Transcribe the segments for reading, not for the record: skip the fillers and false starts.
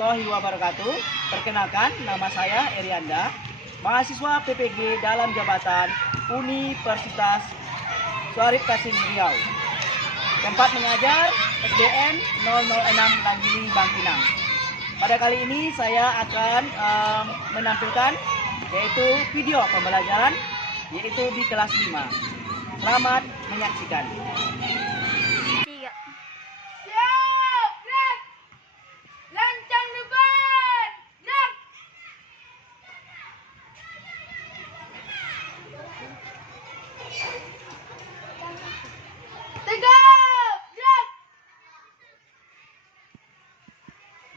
warahmatullahi wabarakatuh. Perkenalkan, nama saya Erianda, mahasiswa PPG dalam jabatan Universitas Syarif Kasim Riau. Tempat mengajar SDN 006 Langgili, Bangkinang. Pada kali ini saya akan menampilkan yaitu video pembelajaran yaitu di kelas 5. Selamat menyaksikan.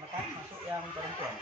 Silakan masuk yang perempuan.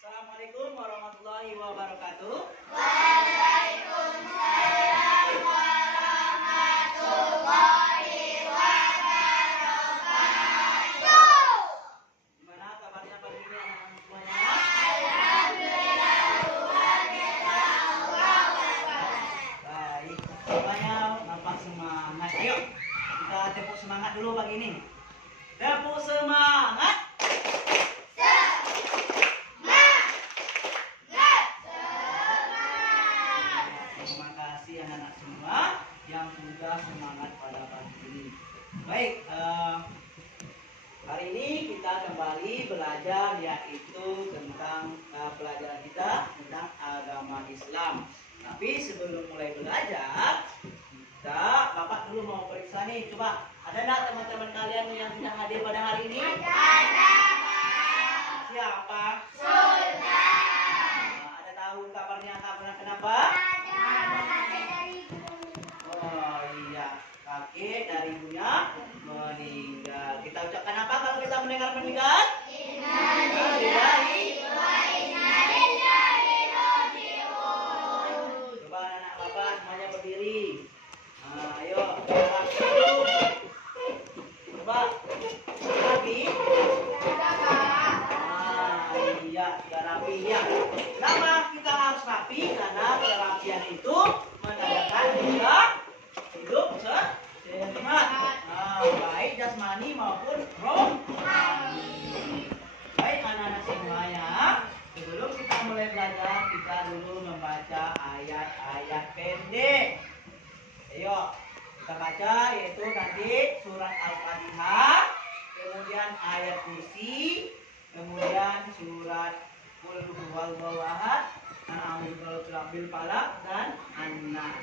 Assalamualaikum warahmatullahi wabarakatuh. Waalaikumsalam warahmatullahi wabarakatuh. Gimana kabarnya pagi ini anak-anak semuanya? Alhamdulillah luar biasa. Baik, semuanya nampak semangat. Ayo, kita tepuk semangat dulu pagi ini. Tepuk semangat. Terima kasih anak-anak semua yang sudah semangat pada pagi ini. Baik, hari ini kita kembali belajar yaitu tentang pelajaran kita tentang agama Islam. Tapi sebelum mulai belajar, Bapak dulu mau periksa nih. Coba, ada nggak teman-teman kalian yang tidak hadir pada hari ini? Ada. Siapa? Sultan. Ada tahu kabarnya kenapa? Oh iya, kakek dari ibunya meninggal. Kita ucapkan apa kalau kita mendengar meninggal? Innalillahi wa inna ilaihi raji'un. Coba anak bapak semuanya berdiri. Nah, ayo, coba rapi. Iya, biar rapi ya. Kenapa kita harus rapi? Karena kerapian itu menandakan kita hidup sehat. Baik jasmani maupun rohani. Baik anak-anak semuanya, sebelum kita mulai belajar, kita dulu membaca ayat-ayat pendek. Ayo, kita baca yaitu nanti surat Al-Fatihah, kemudian ayat kursi, kemudian surat Qul huwallahu ahad, A'udzu birabbil falaq dan An-Nas.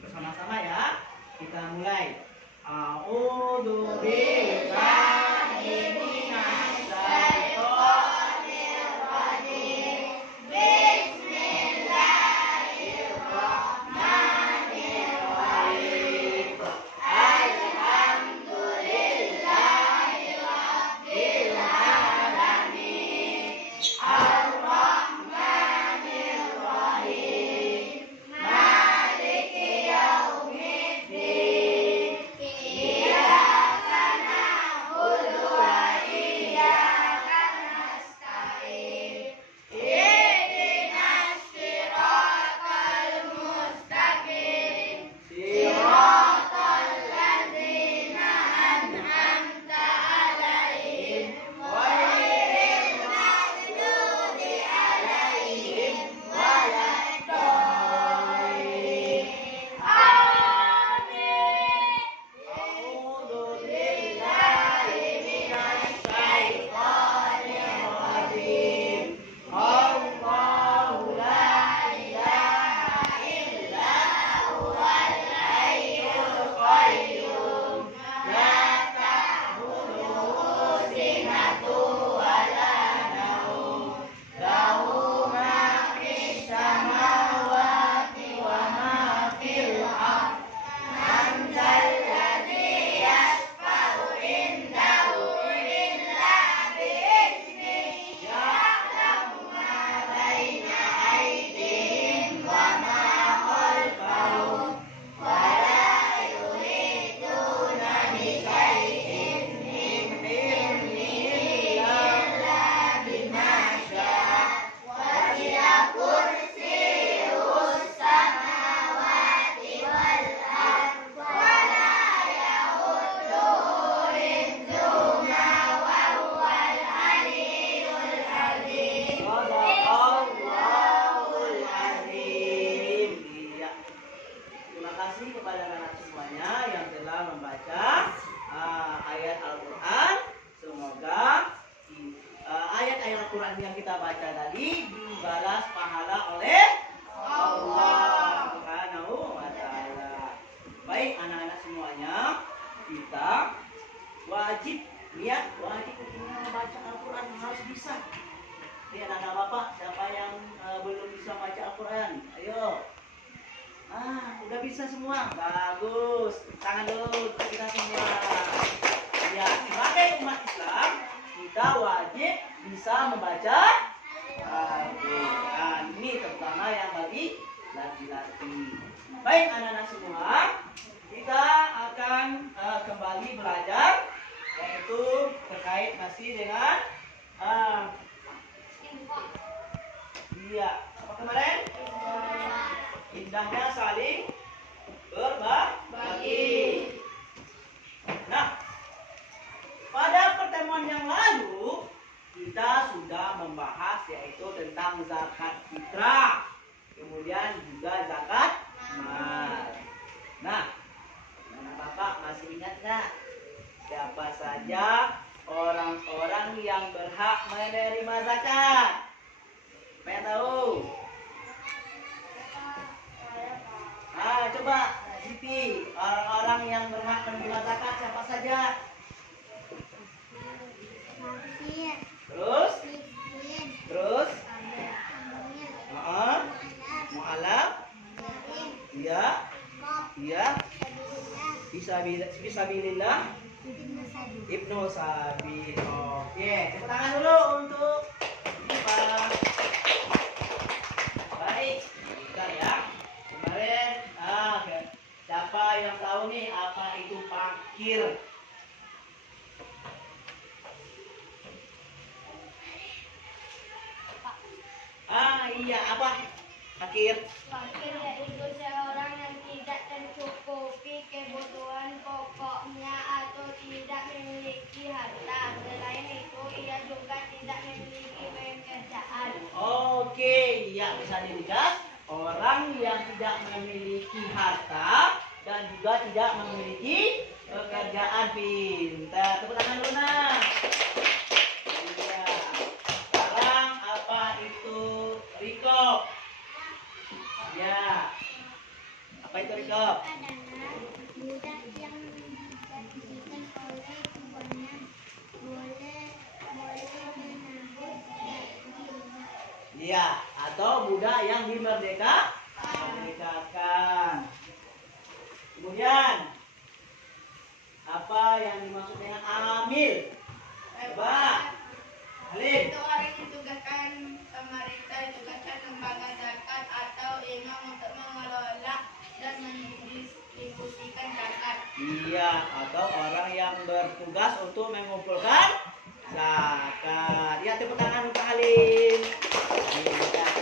Bersama-sama ya. Kita mulai. A'udzu billahi minasy syaithanir rajim. Bismillahirrahmanirrahim. Alhamdulillahi rabbil alamin. Ar-Rahmanir Rahim. Maliki yaumiddin. Iyyaka na'budu wa iyyaka Al-Quran yang kita baca tadi dibalas pahala oleh Allah Subhanahu wa Ta'ala. Baik anak-anak semuanya, kita wajib untuk membaca Al-Quran harus bisa. Lihat anak bapak, siapa yang belum bisa baca Al-Quran? Ayo. Udah bisa semua. Bagus. Tangan dulu untuk kita semua. Ya, sebagai umat Islam, kita wajib bisa membaca Al-Quran. Ini terutama yang bagi laki-laki. Baik anak-anak semua, kita akan kembali belajar, yaitu terkait masih dengan apa kemarin? Indahnya saling berbagi. Nah, pada pertemuan yang lalu kita sudah membahas yaitu tentang zakat fitrah, kemudian juga zakat mal. Nah, Bapak masih ingat nggak siapa saja orang-orang yang berhak menerima zakat? Pengen tahu? Coba Siti, orang-orang yang berhak menerima zakat siapa saja? Terus? Mu'alaf? Iya. Fisabilillah. Ibnu Sabil. Oke, tepuk tangan dulu untuk Pak. Baik, kita ya. Kemarin, siapa yang tahu nih apa itu fakir? Iya, apa? Fakir. Fakir yaitu seorang yang tidak tercukupi kebutuhan pokoknya atau tidak memiliki harta. Selain itu, ia juga tidak memiliki pekerjaan. Oke, ya bisa dilihat orang yang tidak memiliki harta dan juga tidak memiliki pekerjaan. Pintar. Tepuk tangan dulu, nah. Iya. Sekarang apa itu Riko? Ya. Apa itu Riko? Adalah budak yang digantikan oleh tuannya boleh menabung. Iya, atau budak yang dimerdekakan. Kemudian apa yang dimaksud dengan amil? Coba, Halim. Itu orang yang ditugaskan pemerintah, ditugaskan lembaga zakat atau imam untuk mengelola dan mendistribusikan zakat. Iya, atau orang yang bertugas untuk mengumpulkan zakat. Ya, tepuk tangan untuk Halim.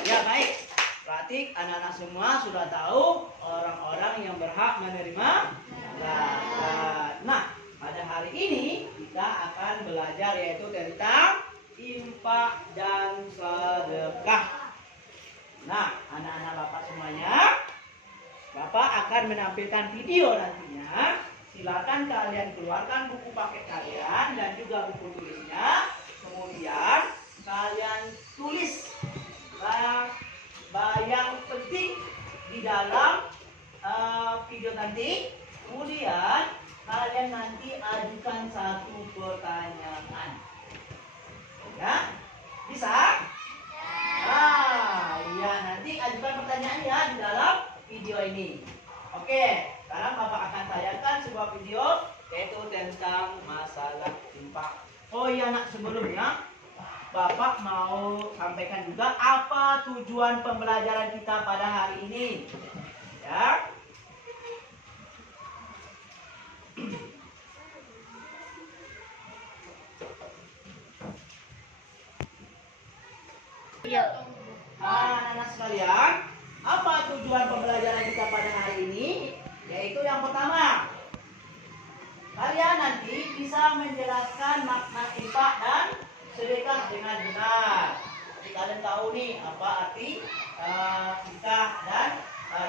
Ya, baik. Berarti anak-anak semua sudah tahu orang-orang yang berhak menerima zakat. Nah, pada hari ini kita akan belajar yaitu tentang infak dan sedekah. Nah, anak-anak Bapak semuanya, Bapak akan menampilkan video nantinya. Silakan kalian keluarkan buku paket kalian dan juga buku tulisnya. Kemudian kalian tulis yang penting di dalam video nanti. Kemudian kalian nanti ajukan satu pertanyaan. Ya, bisa? Iya, nanti ajukan pertanyaan ya di dalam video ini. Oke, sekarang Bapak akan tayangkan sebuah video yaitu tentang masalah infak. Oh iya nak, sebelumnya Bapak mau sampaikan juga apa tujuan pembelajaran kita pada hari ini. Ya. Anak-anak sekalian, apa tujuan pembelajaran kita pada hari ini? Yaitu yang pertama, kalian nanti bisa menjelaskan makna infak dan sedekah dengan benar. Jadi kalian tahu nih apa arti sedekah dan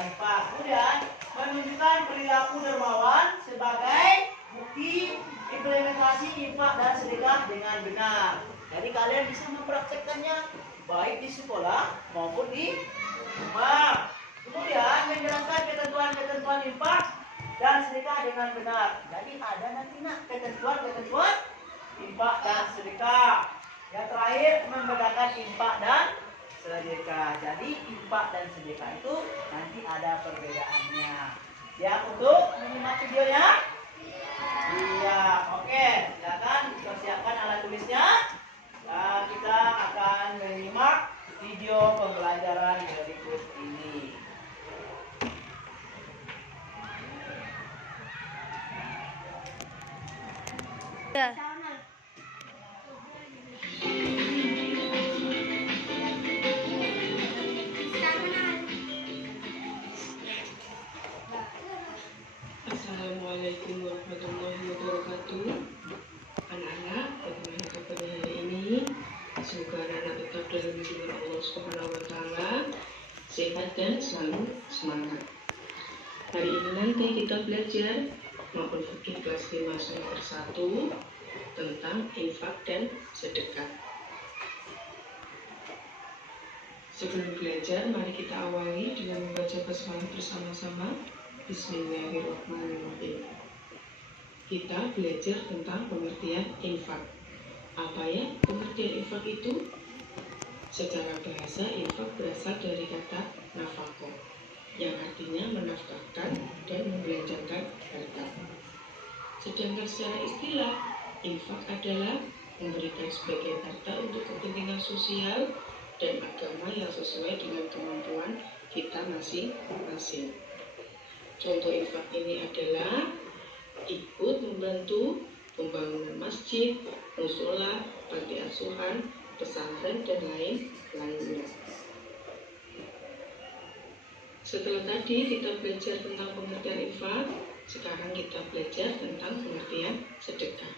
infak. Kemudian menunjukkan perilaku dermawan sebagai bukti implementasi infak dan sedekah dengan benar. Jadi kalian bisa mempraktekkannya baik di sekolah maupun di rumah. Kemudian menjalankan ketentuan-ketentuan infak dan sedekah dengan benar. Jadi ada nanti ketentuan-ketentuan infak dan sedekah. Yang terakhir membedakan infak dan sedekah. Jadi infak dan sedekah itu nanti ada perbedaannya. Siap untuk menyimak videonya? Iya, oke. Silakan persiapkan alat tulisnya. Nah, kita akan menyimak video pembelajaran berikut ini. Assalamualaikum warahmatullahi wabarakatuh. Anak-anak, bagaimana kabarnya hari ini? Semoga anak-anak tetap dalam lindungan Allah Subhanahu wa Ta'ala, sehat dan selalu semangat. Hari ini nanti kita belajar maupun fikih kelas 5 semester 1 tentang infak dan sedekah. Sebelum belajar, mari kita awali dengan membaca basmalah bersama-sama. Bismillahirrahmanirrahim. Kita belajar tentang pengertian infak. Apa ya pengertian infak itu? Secara bahasa, infak berasal dari kata nafaqah, yang artinya menafkahkan dan membelanjakan harta. Sedangkan secara istilah, infak adalah memberikan sebagian harta untuk kepentingan sosial dan agama yang sesuai dengan kemampuan kita masing-masing. Contoh infak ini adalah ikut membantu pembangunan masjid, mushola, panti asuhan, pesantren, dan lain-lainnya. Setelah tadi kita belajar tentang pengertian infak, sekarang kita belajar tentang pengertian sedekah.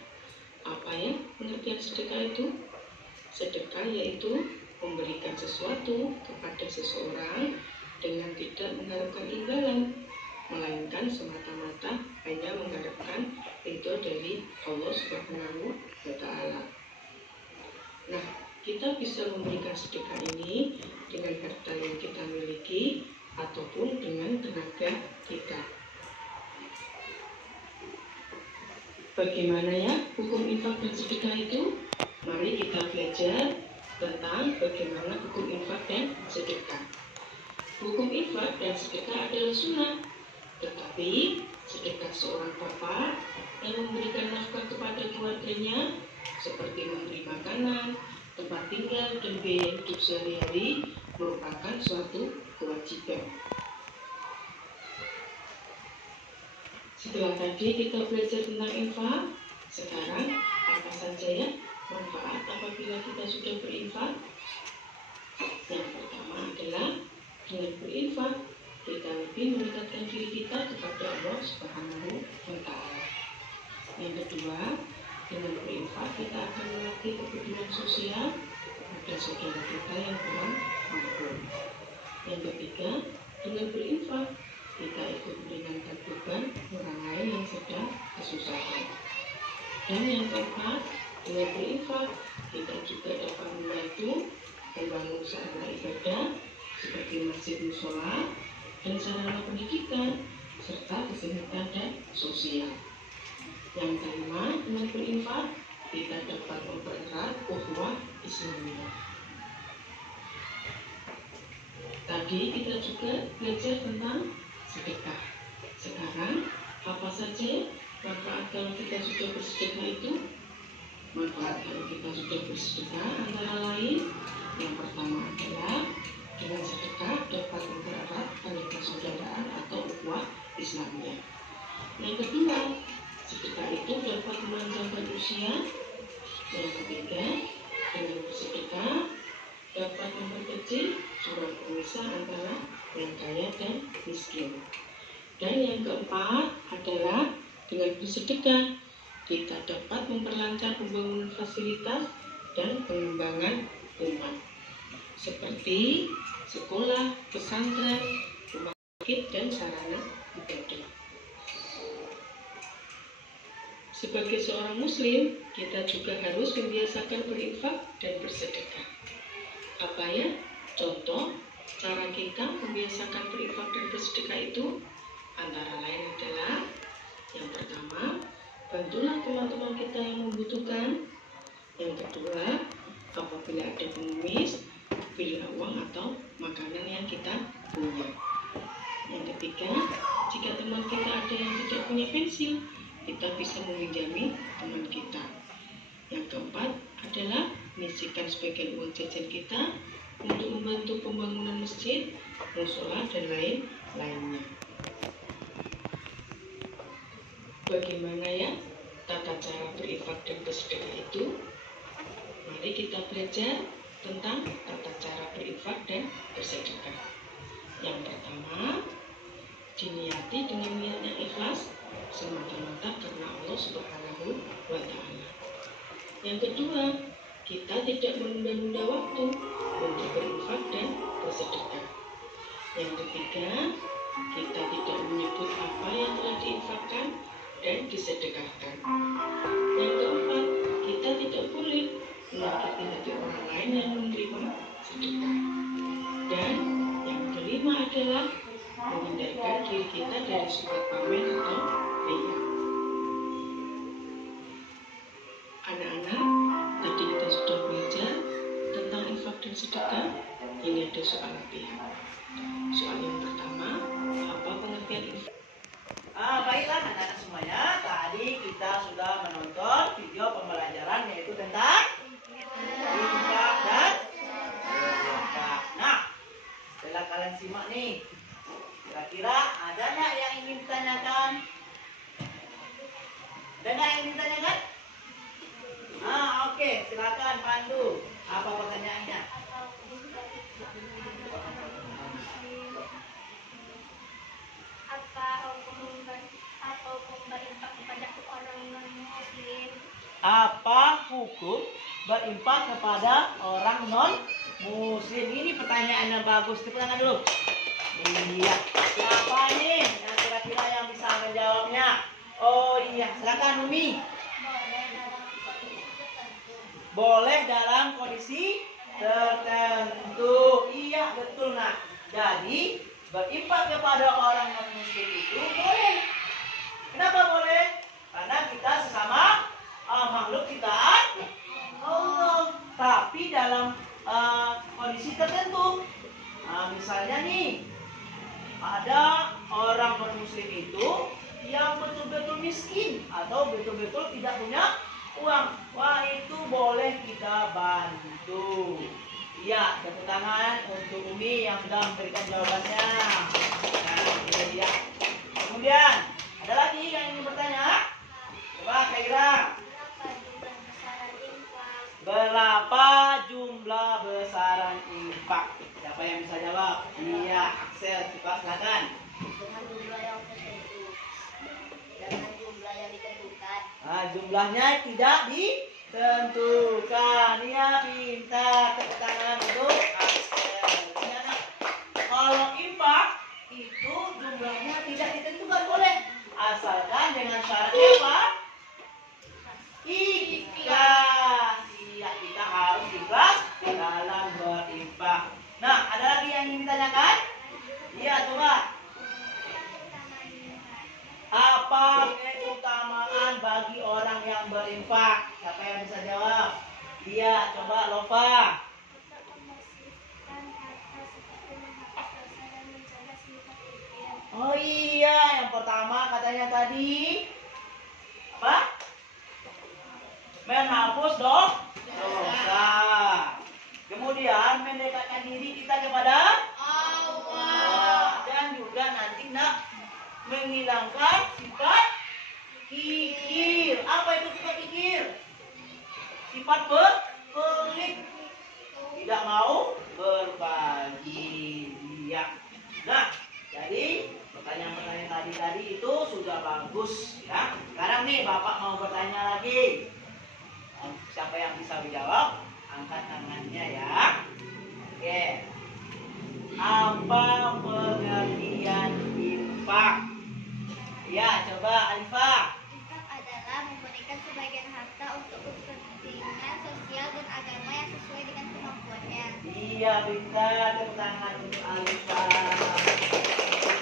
Apa ya pengertian sedekah itu? Sedekah yaitu memberikan sesuatu kepada seseorang dengan tidak mengharapkan imbalan, melainkan semata-mata hanya mengharapkan ridho dari Allah Subhanahu wa Ta'ala. Nah, kita bisa memberikan sedekah ini dengan harta yang kita miliki ataupun dengan tenaga kita. Bagaimana ya hukum infak dan sedekah itu? Mari kita belajar tentang bagaimana hukum infak dan sedekah. Hukum infak dan sedekah adalah sunnah. Tetapi sedekah seorang bapak yang memberikan nafkah kepada keluarganya seperti memberi makanan, tempat tinggal, dan biaya hidup sehari-hari merupakan suatu kewajiban. Setelah tadi kita belajar tentang infak, sekarang apa saja ya manfaat apabila kita sudah berinfak? Yang pertama adalah dengan berinfak kita lebih mendekatkan diri kita kepada Allah Subhanahu wa Ta'ala. Yang kedua, dengan berinfak kita akan melatih kepedulian sosial pada saudara kita yang kurang mampu. Yang ketiga, dengan berinfak kita ikut meringankan beban orang lain yang sedang kesusahan. Dan yang keempat, dengan berinfak kita juga dapat membantu membangun sarana ibadah seperti masjid, mushola, dan sarana pendidikan serta kesehatan dan sosial. Yang kelima, dengan berinfak kita dapat mempererat ukhuwah Islamiyah. Tadi kita juga belajar tentang sedekah. Sekarang apa saja manfaat kalau kita sudah bersedekah itu? Manfaat kalau kita sudah bersedekah antara lain yang pertama adalah dengan sedekah dapat mempererat tali persaudaraan atau ukhuwah Islamiyah. Yang kedua, sedekah itu dapat memanjangkan usia. Yang ketiga, dengan bersedekah dapat memperkecil jurang pemisah antara yang kaya dan miskin. Dan yang keempat adalah dengan bersedekah kita dapat memperlancar pembangunan fasilitas dan pengembangan umat seperti sekolah, pesantren, rumah sakit, dan sarana ibadah. Sebagai seorang muslim, kita juga harus membiasakan berinfak dan bersedekah. Apa ya? Contoh, cara kita membiasakan berinfak dan bersedekah itu antara lain adalah yang pertama, bantulah teman-teman kita yang membutuhkan. Yang kedua, apabila ada pengemis, berilah uang atau makanan yang kita punya. Yang ketiga, jika teman kita ada yang tidak punya pensil, kita bisa meminjami teman kita. Yang keempat adalah menyisihkan sebagian uang jajan kita untuk membantu pembangunan masjid, musola, dan lain-lainnya. Bagaimana ya tata cara berinfak dan bersedekah itu? Mari kita belajar tentang tata cara berinfak dan bersedekah. Yang pertama, diniati dengan niat yang ikhlas semata-mata karena Allah Subhanahu wa Ta'ala. Yang kedua, kita tidak menunda-nunda waktu untuk berinfak dan bersedekah. Yang ketiga, kita tidak menyebut apa yang telah diinfakkan dan disedekahkan. Yang keempat, kita tidak boleh menyakiti hati orang lain yang menerima sedekah. Dan yang kelima adalah menghindarkan diri kita dari sifat pamer atau riya. Anak-anak, tadi kita sudah belajar tentang infak dan sedekah. Ini ada soal latihan. Soal yang pertama, apa pengertian infak? Baiklah anak-anak semuanya, tadi kita sudah menonton video pembelajaran yaitu tentang infak dan sedekah. Nah, setelah kalian simak nih, kira-kira ada nggak yang ingin ditanyakan? Ada nggak yang ingin ditanyakan? Oke, silakan Pandu. Apa pertanyaannya? Apa hukum berinfak kepada orang non-muslim? Ini pertanyaan yang bagus. Tepuk tangan dulu. Iya. Siapa nih yang kira-kira yang bisa menjawabnya? Oh iya, silakan Umi. Boleh dalam kondisi tertentu. Iya, betul nak. Jadi berinfak kepada orang non-muslim itu boleh. Kenapa boleh? Karena kita sesama makhluk ciptaan Allah. Tapi dalam kondisi tertentu. Misalnya nih, ada orang non-muslim itu yang betul-betul miskin atau betul-betul tidak punya uang. Wah, itu boleh kita bantu. Iya, tepuk tangan untuk Umi yang sudah memberikan jawabannya. Nah, ini dia. Kemudian, ada lagi yang ingin bertanya? Coba kira-kira. Berapa jumlah besaran infak? Siapa yang bisa jawab? Iya, Axel, coba silakan. Dengan jumlah yang tertentu. Dengan jumlah yang ditentukan. Jumlahnya tidak ditentukan. Iya, pintar. Tepuk tangan untuk Axel. Ya, nah. Kalau infak itu jumlahnya tidak ditentukan boleh, asalkan dengan syaratnya apa? Ikhlas. Iya, kita harus ikhlas dalam berinfak. Nah, ada lagi yang ingin ditanyakan? Iya, coba. Apa keutamaan bagi orang yang berinfak? Siapa yang bisa jawab? Iya, coba Lova. Oh iya, yang pertama katanya tadi apa? Menghapus dosa. Kemudian mendekatkan diri kita kepada Allah. Dan juga nanti nak menghilangkan sifat kikir. Apa itu sifat kikir? Sifat pelit. Tidak mau berbagi. Ya. Nah, jadi pertanyaan-pertanyaan tadi itu sudah bagus ya. Sekarang nih Bapak mau bertanya lagi. Siapa yang bisa menjawab? Angkat tangannya ya. Oke. Apa pengertian infak? Ya, coba Alifah. Infak adalah memberi Iya, berikan tepuk tangan untuk Alifa.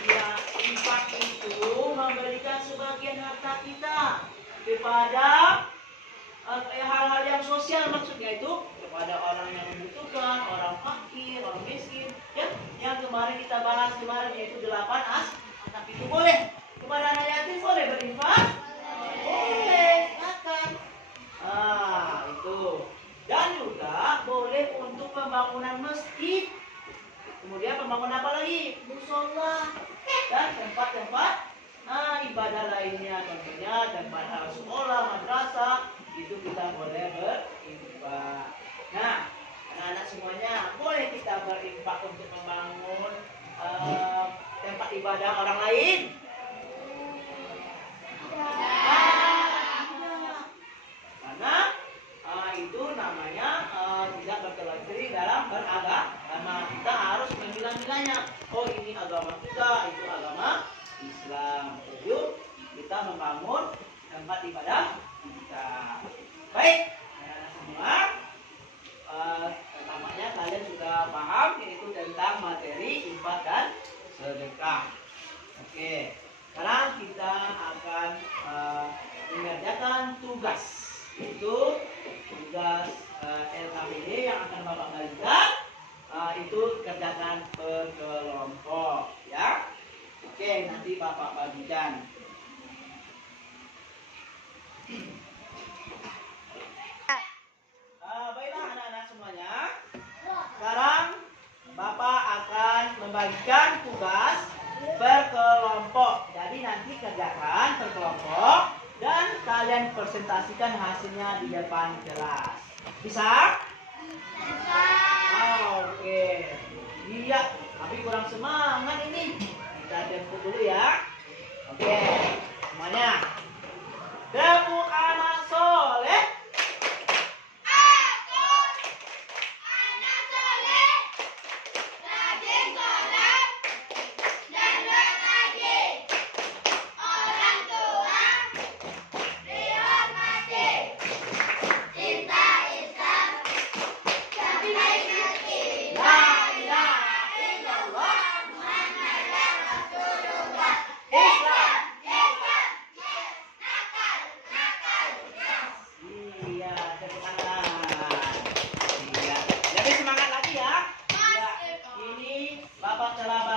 Iya, infak itu memberikan sebagian harta kita kepada hal-hal yang sosial, maksudnya itu kepada orang yang membutuhkan, orang fakir, orang miskin, ya. Yang kemarin kita bahas yaitu 8 anak itu boleh. Kepada anak yatim boleh berinfak? Boleh, silakan. Itu. Dan juga boleh untuk pembangunan masjid. Kemudian pembangunan apa lagi? Musola dan tempat-tempat ibadah lainnya, contohnya tempat sekolah, madrasah, itu kita boleh berinfak. Nah, anak-anak semuanya boleh kita berinfak untuk membangun tempat ibadah orang lain. Karena itu namanya tidak berkelanjutan dalam beragama. Kita harus memilah-milahnya. Oh, ini agama kita, itu agama Islam. Yuk kita membangun tempat ibadah kita. Baik, anak-anak semua, tampaknya kalian sudah paham yaitu tentang materi infak dan sedekah. Oke, sekarang kita akan mengerjakan tugas, yaitu tugas LKPD yang akan Bapak bagikan. Itu kerjakan berkelompok, ya. Oke, nanti Bapak bagikan. Baiklah anak-anak semuanya. Sekarang Bapak akan membagikan tugas berkelompok. Jadi nanti kerjakan berkelompok dan kalian presentasikan hasilnya di depan kelas. Bisa? Bisa. Oke. Iya, tapi kurang semangat ini. Kita jemput dulu ya. Oke, semuanya. Tepuk anak soleh.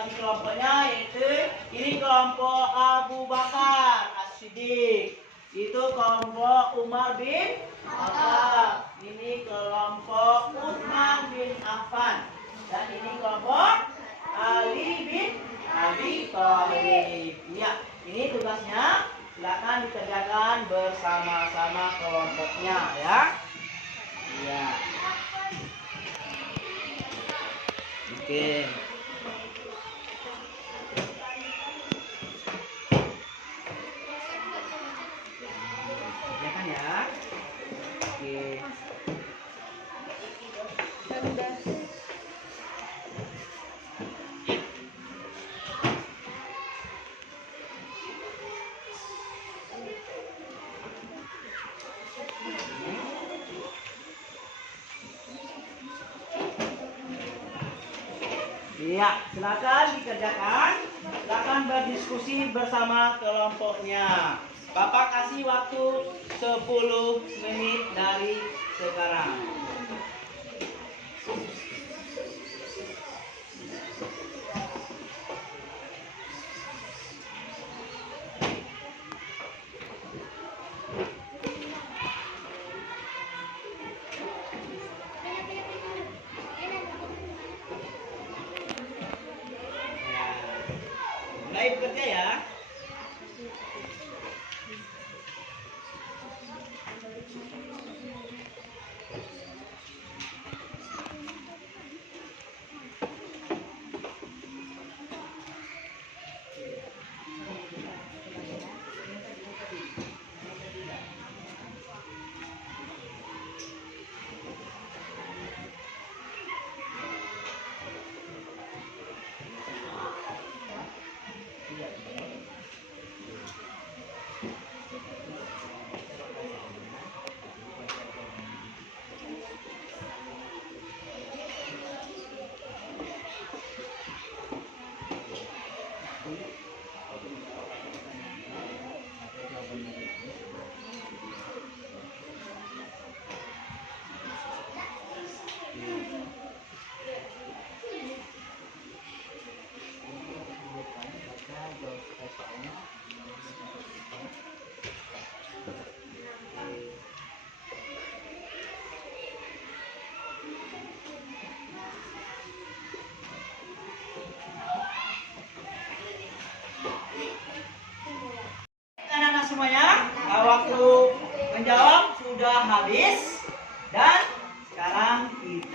Kelompoknya yaitu ini kelompok Abu Bakar As-Siddiq, itu kelompok Umar bin Khattab, ini kelompok Utsman bin Affan, dan ini kelompok Ali bin Abi Thalib. Ya, ini tugasnya silakan dikerjakan bersama-sama kelompoknya ya. Iya. Oke. Iya, silakan dikerjakan. Silakan berdiskusi bersama kelompoknya. Bapak kasih waktu 10 menit dari sekarang. Mulai bekerja ya.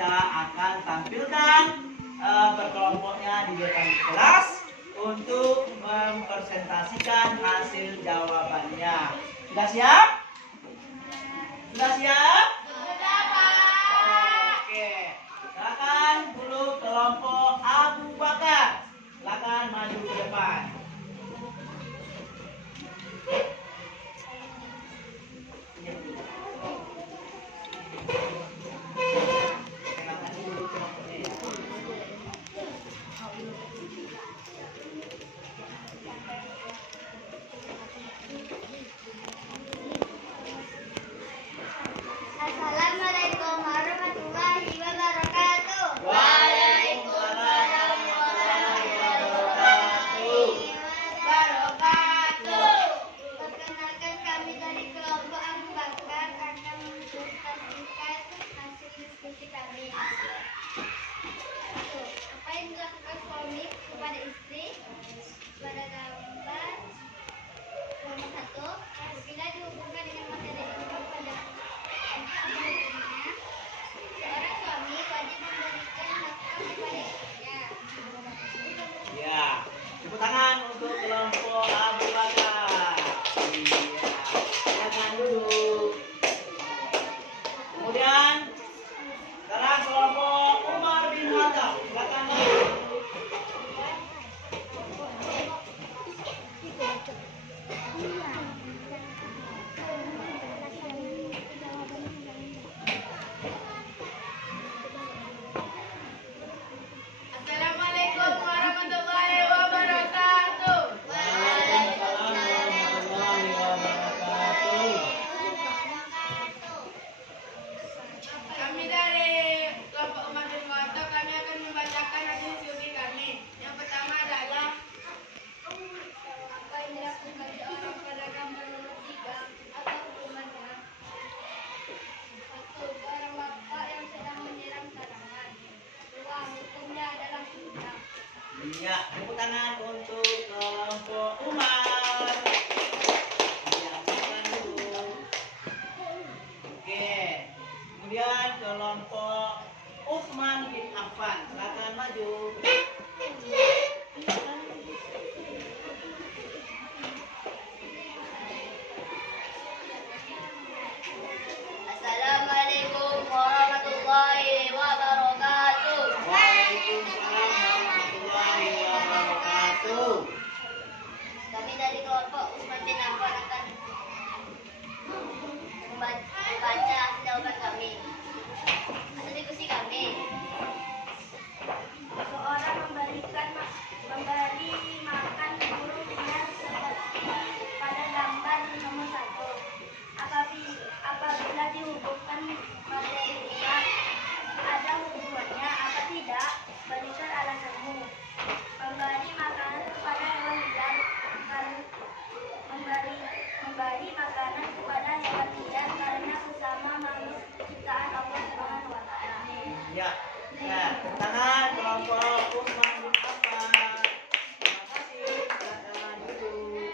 kita akan tampilkan berkelompoknya di depan kelas untuk mempresentasikan hasil jawabannya. Sudah siap? Sudah siap? Sudah, Pak. Oke. Silakan dulu kelompok Abu Bakar. Silakan maju ke depan. Kenalkan dulu kelompoknya ya. Assalamualaikum warahmatullahi wabarakatuh. Waalaikumsalam warahmatullahi wabarakatuh. Perkenalkan, kami dari kelompok Abu Bakar akan mempresentasikan hasil diskusi kami. Satu, apa yang dilakukan suami kepada istri? Pada gambar nomor 1, bila dihubungkan dengan materi ini pada sebelumnya, seorang suami wajib memberikan nafkah kepada istrinya. Ya, tepuk tangan untuk kelompok Abu Bakar. Iya, silakan duduk. Kemudian sekarang kelompok Umar bin Khattab. Silakan maju. Assalamualaikum warahmatullahi wabarakatuh. Waalaikumsalam warahmatullahi wabarakatuh. Kami dari kelompok Umar bin Khattab, kami akan membacakan hasil diskusi kami. Yang pertama adalah apa yang dilakukan seorang pada gambar nomor 3 atau hukumannya. 1. Seorang bapak yang sedang menyiram tanaman. 2. Hukumnya adalah sunnah. Iya, tepuk tangan untuk kelompok Umar. Iya, silakan dulu. Oke. Kemudian kelompok Utsman bin Affan. Silakan maju. Assalamualaikum warahmatullahi wabarakatuh. Waalaikumsalam warahmatullahi wabarakatuh. Kami dari kelompok Utsman bin Affan akan membaca hasil jawaban kami. Hasil diskusi kami. Seorang memberi makan burungnya seperti pada gambar nomor 1. Apabila dihubungkan materi kita, ada hubungannya apa tidak? Berikan alasanmu. Memberi makanan kepada hewan liar memberi makanan kepada hewan liar karena sesama makhluk ciptaan Allah Subhanahu wa taala. Ya, tepuk tangan kelompok Utsman bin Affan. Terima kasih. Silakan duduk.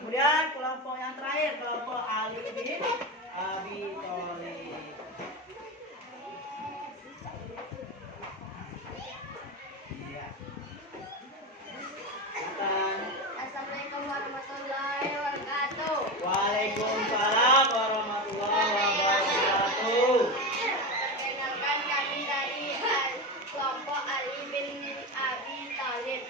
Kemudian kelompok yang terakhir, kelompok Ali bin Abi Thalib. Iya. Silakan. Assalamualaikum warahmatullahi wabarakatuh. Waalaikumsalam warahmatullahi wabarakatuh. Perkenalkan, kami dari kelompok Ali bin Abi Thalib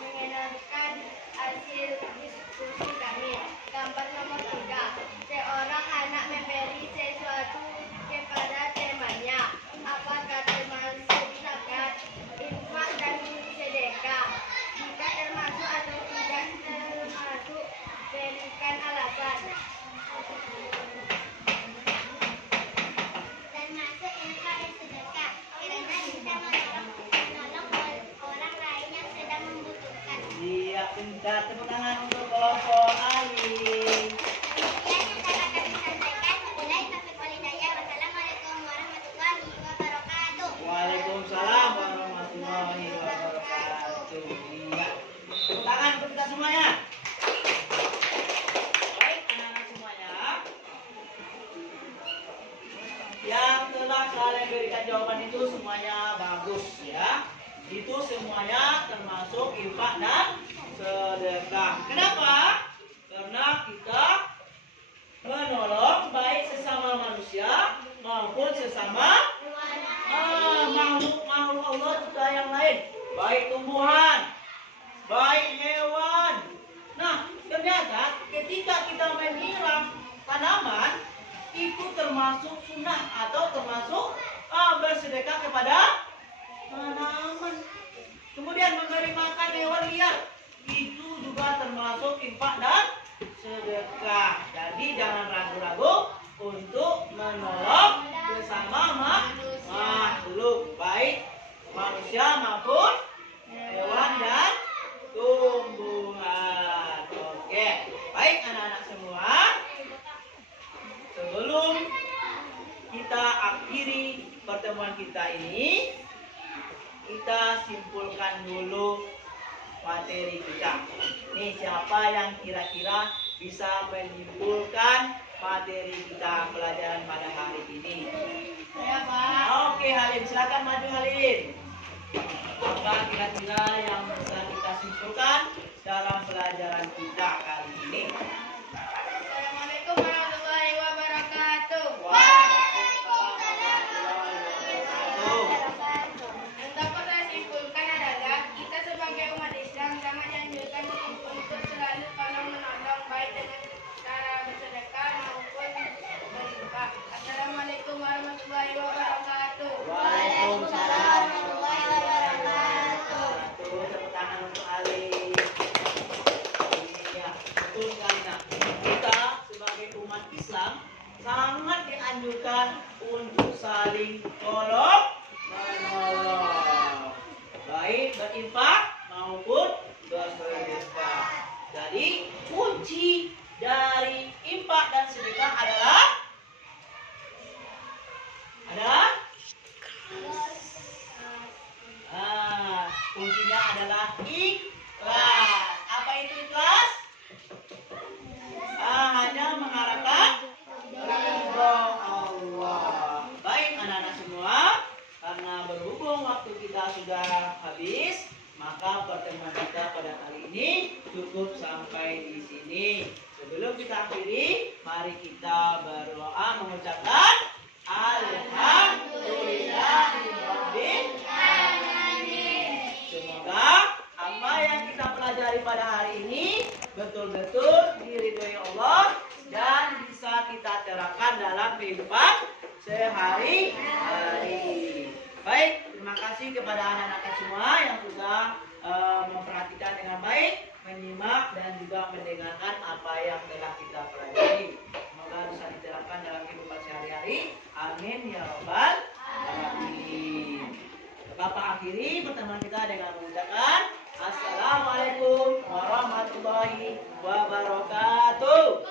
mengedarkan hasil diskusi kami. Gambar nomor 3. Seorang anak memberi sesuatu kepada temannya. Apakah termasuk zakat, infak, dan sedekah? Jika termasuk atau tidak termasuk, berikan alasan. Termasuk infak dan sedekah karena bisa menolong orang lain yang sedang membutuhkan. Iya, pintar. Tepuk tangan untuk kelompok Ali. Demikian yang dapat kami sampaikan. Wabillahi taufiq wal hidayah. Wassalamualaikum warahmatullahi wabarakatuh. Waalaikumsalam warahmatullahi wabarakatuh. Iya. Tepuk tangan untuk kita semuanya. Baik, anak-anak semuanya. Yang telah kalian berikan lihat jawaban itu semuanya bagus ya. Itu semuanya termasuk infak dan sedekah. Kenapa? Karena kita menolong baik sesama manusia maupun sesama makhluk-makhluk Allah juga yang lain, baik tumbuhan, baik hewan. Nah, ternyata ketika kita menyiram tanaman itu termasuk sunnah atau termasuk bersedekah kepada tanaman. Kemudian memberi makan hewan liar itu juga termasuk infak dan sedekah. Jadi jangan ragu-ragu untuk menolong sesama makhluk, baik manusia maupun hewan dan tumbuhan. Oke, baik anak-anak semua. Sebelum kita akhiri pertemuan kita ini, kita simpulkan dulu materi kita. Nih, siapa yang kira-kira bisa menyimpulkan materi kita pelajaran pada hari ini? Saya, Pak. Oke, Halim, silakan maju Halim. Apa kira-kira yang bisa kita simpulkan dalam pelajaran kita kali ini? Assalamualaikum warahmatullahi wabarakatuh. Waalaikumsalam warahmatullahi wabarakatuh. Yang dapat saya simpulkan adalah kita sebagai umat Islam sangat dianjurkan untuk selalu tolong menolong baik dengan cara bersedekah maupun berinfak. Assalamualaikum warahmatullahi wabarakatuh. Waalaikumsalam warahmatullahi wabarakatuh. Tepuk tangan untuk Ali. Ya, betul sekali nak. Kita sebagai umat Islam sangat dianjurkan untuk saling tolong menolong, baik berinfak maupun bersedekah. Jadi kunci dari infak dan sedekah adalah kuncinya adalah ikhlas. Apa itu ikhlas? Hanya mengharapkan ridho Allah. Baik anak-anak semua, karena berhubung waktu kita sudah habis, maka pertemuan kita pada hari ini cukup sampai di sini. Sebelum kita akhiri, mari kita berdoa mengucapkan Alhamdulillahirabbil alamin. Semoga apa yang kita pelajari pada hari ini betul-betul diridhoi Allah dan bisa kita terapkan dalam kehidupan sehari-hari. Baik, terima kasih kepada anak-anak semua yang sudah memperhatikan dengan baik, menyimak dan juga mendengarkan apa yang telah kita pelajari. Semoga bisa diterapkan dalam kehidupan sehari-hari. Amin ya rabbal alamin. Bapak akhiri pertemuan kita dengan mengucapkan Assalamualaikum warahmatullahi wabarakatuh.